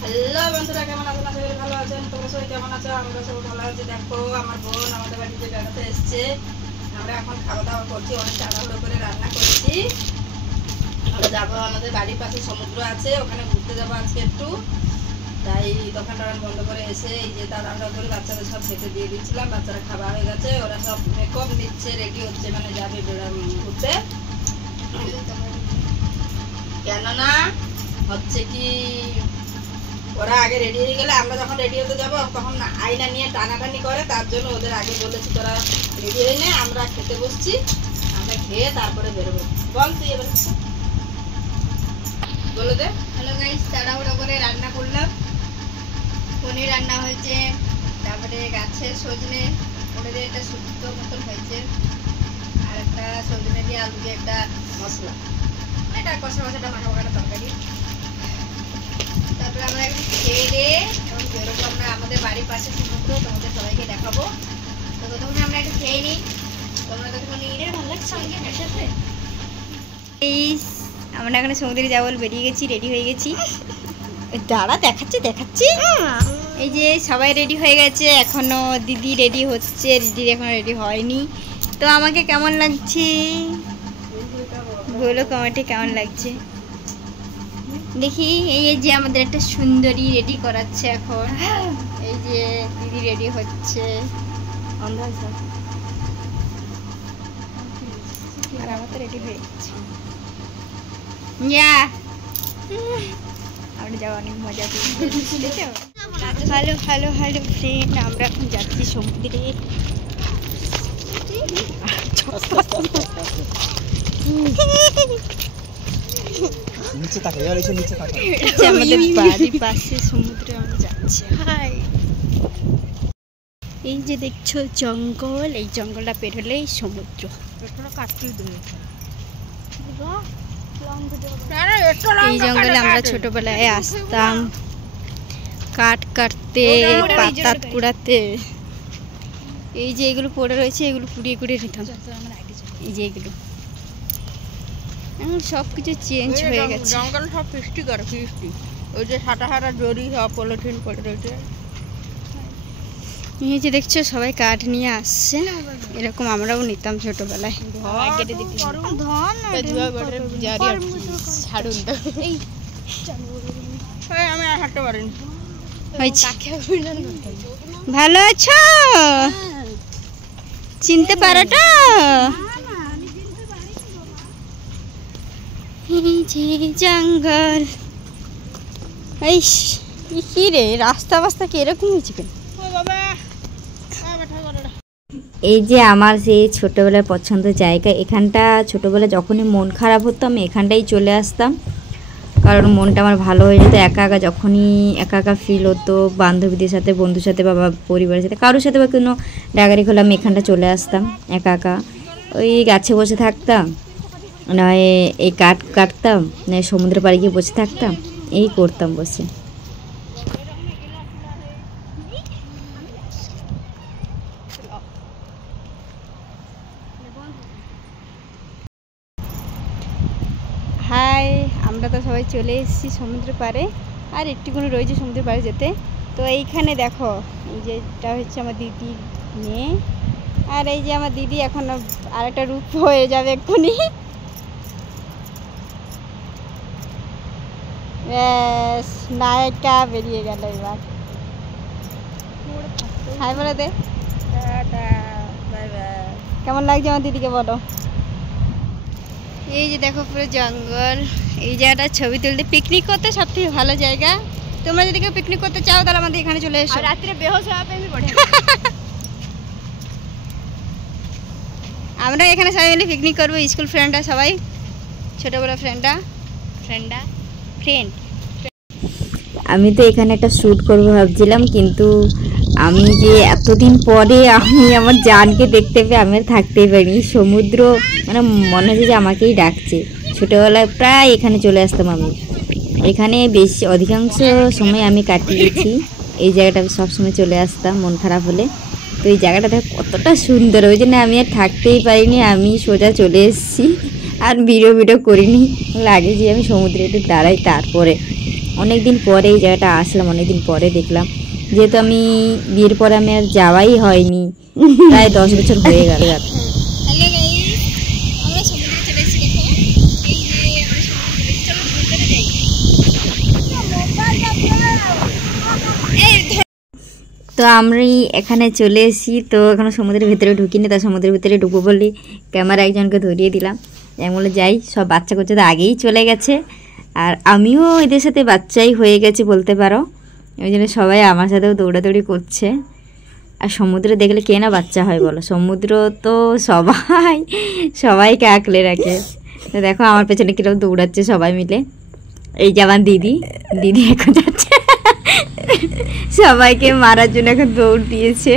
Hello বন্ধুরা, কেমন আছেন? আশা করি ভালো আছেন। তোমরা সবাই কেমন আছো? আমরা সবাই ভালো আছি। দেখো, আমার বোন আমাদের বাড়িতে বেড়াতে এসছে। আমরা এখন খাওয়া দাওয়া করছি, অনেক তাড়াহুড়ো করে রান্না করেছি। আমরা যাবো, আমাদের বাড়ির পাশে সমুদ্র আছে, ওখানে ঘুরতে যাবো আজকে একটু। তাই দোকান টোকান বন্ধ করে এসে এই যে তাড়াহুড়ো করে বাচ্চাদের সব খেতে দিয়ে দিচ্ছিলাম। বাচ্চারা খাওয়া হয়ে গেছে, ওরা সব মেকআপ নিচ্ছে, রেডি হচ্ছে, মানে যাবে ঘুরতে। কেননা হচ্ছে কি, ওরা আগে রেডি হয়ে গেলে আমরা যখন রেডি হতে যাবো তখন আয়না নিয়ে টানাটানি করে, তার জন্য ওদের আগে বলেছি তোরা রেডি হয়ে নে, আমরা খেতে বসছি, আমরা খেয়ে তারপরে বেরোবো। বল তুই এবার বলে দে। হ্যালো গাইস, তাড়াহুড়ো করে রান্না করলাম। পনির রান্না হয়েছে, তারপরে গাছের সজনে ওটা দিয়ে একটা শুক্তো মতন হয়েছে, আর একটা সজনে দিয়ে আলু দিয়ে একটা মশলা, এটা কষা কষাটা মাখা মাখাটা তরকারি। তারপরে আমরা একটু খেয়ে দিয়ে এবং বেরোবো। আমরা আমাদের বাড়ির পাশে সমুদ্র, তোমাদের সবাইকে দেখাবো। তো ততক্ষণে আমরা একটু খেয়ে নিই। তোমরা ততক্ষণে ভালো লাগছে সঙ্গে একসাথে। আমরা এখানে সমুদ্রে যাবো বেরিয়ে গেছি, রেডি হয়ে গেছি। দাঁড়া, দেখাচ্ছি। এই যে সবাই রেডি হয়ে গেছে, এখনো দিদি রেডি হচ্ছে, দিদি এখনো রেডি হয়নি। তো আমাকে কেমন লাগছে বলো কমেন্টে, কেমন লাগছে দেখি। এই যে আমাদের একটা সুন্দরী রেডি করাচ্ছে এখন। এই যে দিদি রেডি হচ্ছে, আর আমার তো রেডি হয়ে গেছে। আমরা যাবো, অনেক মজা করি। হ্যালো ফ্রেন্ড, আমরা এখন যাচ্ছি সমুদ্রে। আমাদের বাড়ির পাশে সমুদ্রে আমরা যাচ্ছি। হাই, এই যে দেখছো জঙ্গল, এই জঙ্গলটা পের হলেই সমুদ্র। এই জঙ্গলে আমরা ছোটবেলায় আসতাম কাঠ কাটতে, পাতা কুড়াতে। এই যে এগুলো পড়ে রয়েছে, এগুলো কুড়িয়ে নিতাম। এই যে এগুলো এখন সবকিছু চেঞ্জ হয়ে গেছে। জঙ্গল সব ফিস্টি করে, ওই যে হাঁটা জরি সব পলিথিন পড়ে রয়েছে। এই যে দেখছো সবাই কাঠ নিয়ে আসছে, এরকম আমরাও নিতাম ছোটবেলায়। আমি আর হাঁটতে পারিনি। ভালো আছো? চিনতে পারো তো? এই যে জঙ্গল, এই কি রে, রাস্তা কি এরকম হয়েছে কেন? এই যে আমার সেই ছোটোবেলার পছন্দের জায়গা, এখানটা ছোটোবেলায় যখনই মন খারাপ হতো আমি এখানটাই চলে আসতাম, কারণ মনটা আমার ভালো হয়ে যেত। যখনই একা ফিল হতো, বান্ধবীদের সাথে, বন্ধুর সাথে, বা পরিবারের সাথে, কারোর সাথে বা কোনো ডাগারি হলে আমি এখানটা চলে আসতাম একা। ওই গাছে বসে থাকতাম, নয় এই কাঠ কাটতাম, নয় সমুদ্র পাড়ে গিয়ে বসে থাকতাম, এই করতাম বসে। হাই, আমরা তো সবাই চলে এসেছি সমুদ্র পাড়ে, আর একটুখানি রয়েছে সমুদ্র পাড়ে যেতে। তো এইখানে দেখো, এই যে এটা হচ্ছে আমার দিদির মেয়ে, আর এই যে আমার দিদি এখন আর একটা রূপ হয়ে যাবে এক্ষুনি। ব্যাস, নায়িকা বেরিয়ে গেল এবার। হাই বলে দে, কেমন লাগছে আমার দিদিকে বলো। এই যে দেখো পুরো জঙ্গল, এই জায়গাটা ছবি তুলতে, পিকনিক করতে সব থেকে ভালো জায়গা। তোমরা যদি কেউ পিকনিক করতে চাও তাহলে আমাদের এখানে চলে এসো। রাত্রে বেহোশ আমরা এখানে সবাই মিলে পিকনিক করবো, স্কুল ফ্রেন্ডরা সবাই, ছোটবেলার ফ্রেন্ড। আমি তো এখানে একটা শ্যুট করবো ভাবছিলাম, কিন্তু আমি যে এতদিন পরে আমি আমার জানকে দেখতে পেয়ে আমি আর থাকতেই পারিনি। সমুদ্র মানে মনে হচ্ছে যে আমাকেই ডাকছে। ছোটোবেলায় প্রায় এখানে চলে আসতাম আমি, এখানে বেশি অধিকাংশ সময় আমি কাটিয়েছি। এই জায়গাটা সবসময় চলে আসতাম মন খারাপ হলে। তো এই জায়গাটা দেখ কতটা সুন্দর, ওই জন্য আমি আর থাকতেই পারিনি, আমি সোজা চলে এসেছি। আর ভিডিও করিনি, লাগে যে আমি সমুদ্রে একটু দাঁড়াই, তারপরে অনেক দিন পরে এই জায়গাটা আসলাম, অনেক দিন পরে দেখলাম, যেহেতু আমি বিয়ের পরে আমি আর যাওয়াই হয়নি, প্রায় 10 বছর হয়ে গেল। হ্যালো গাইস, আমরা সমুদ্রে চলে এসেছি। দেখো এই যে আমরা সমুদ্রে চলো ঘুরতে যাই। তো আমি এখানে চলে এসেছি, তো এখনো সমুদ্রের ভিতরে ঢুকিনি, তা সমুদ্রের ভিতরে ঢুকবো বলি ক্যামেরা একজনকে ধরিয়ে দিলাম। আমি বলে যাই, সব বাচ্চা কাচ্চা তো আগেই চলে গেছে, আর আমিও এদের সাথে বাচ্চাই হয়ে গেছি বলতে পারো, ওই জন্য সবাই আমার সাথেও দৌড়াদৌড়ি করছে। আর সমুদ্রে দেখলে কে না বাচ্চা হয় বলো, সমুদ্র তো সবাইকে আঁকলে রাখে। তো দেখো আমার পেছনে কিরকম দৌড়াচ্ছে সবাই মিলে। এই যে আমার দিদি এখন যাচ্ছে সবাইকে মারার জন্য এখন দৌড় দিয়েছে,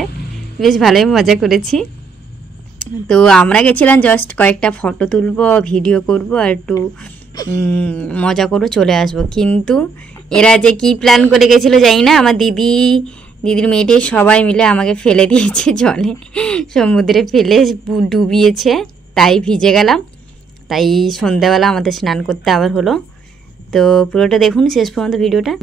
বেশ ভালোই মজা করেছি। তো আমরা গেছিলাম জাস্ট কয়েকটা ফটো তুলবো, ভিডিও করব, আর একটু মজা করবো, চলে আসবো। কিন্তু এরা যে কি প্ল্যান করে গেছিলো জানি না, আমার দিদির মেয়েটি সবাই মিলে আমাকে ফেলে দিয়েছে জলে, সমুদ্রে ফেলে ডুবিয়েছে, তাই ভিজে গেলাম। তাই সন্ধ্যাবেলা আমাদের স্নান করতে আবার হলো। তো পুরোটা দেখুন শেষ পর্যন্ত ভিডিওটা।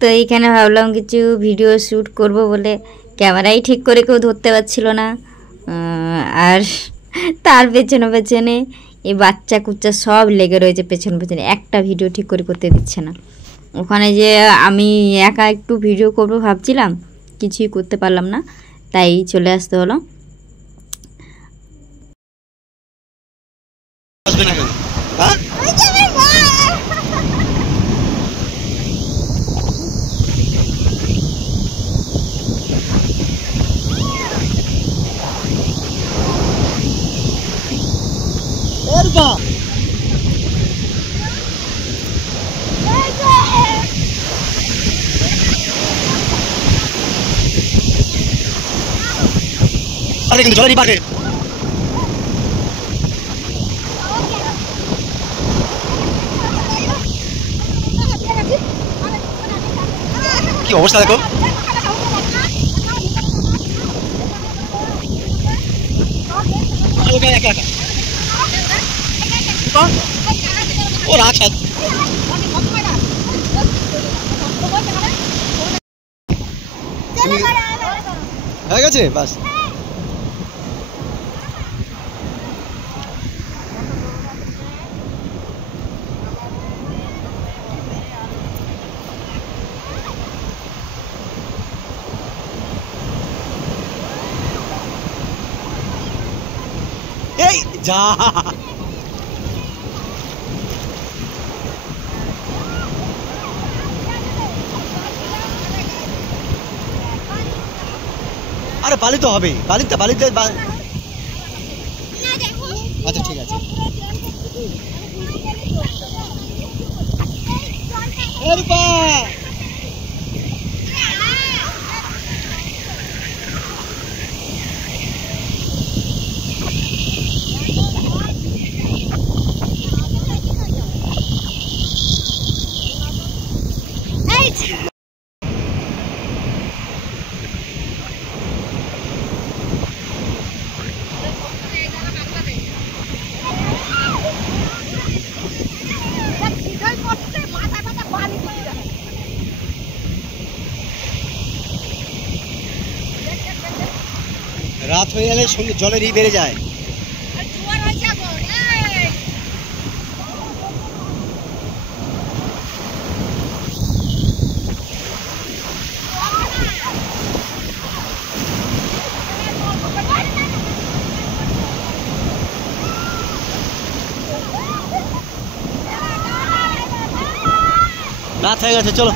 তো এইখানে ভাবলাম কিছু ভিডিও শ্যুট করব বলে ক্যামেরাই ঠিক করে কেউ ধরতে পারছিল না, আর তার পেছনে এই বাচ্চা কুচ্চা সব লেগে রয়েছে পেছনে, একটা ভিডিও ঠিক করে করতে দিচ্ছে না। ওখানে যে আমি একা একটু ভিডিও করব ভাবছিলাম, কিছুই করতে পারলাম না, তাই চলে আসতে হলো। আরে কিন্তু জলেরই পারে কি অবস্থা দেখো। ও রাখা হয়ে গেছে বাস। এই যা আরে বালি তো হবে, বালিতে আচ্ছা ঠিক আছে। রাত হয়ে গেলে জলের ই বেড়ে যায়। রাত হয়ে গেছে, চলো।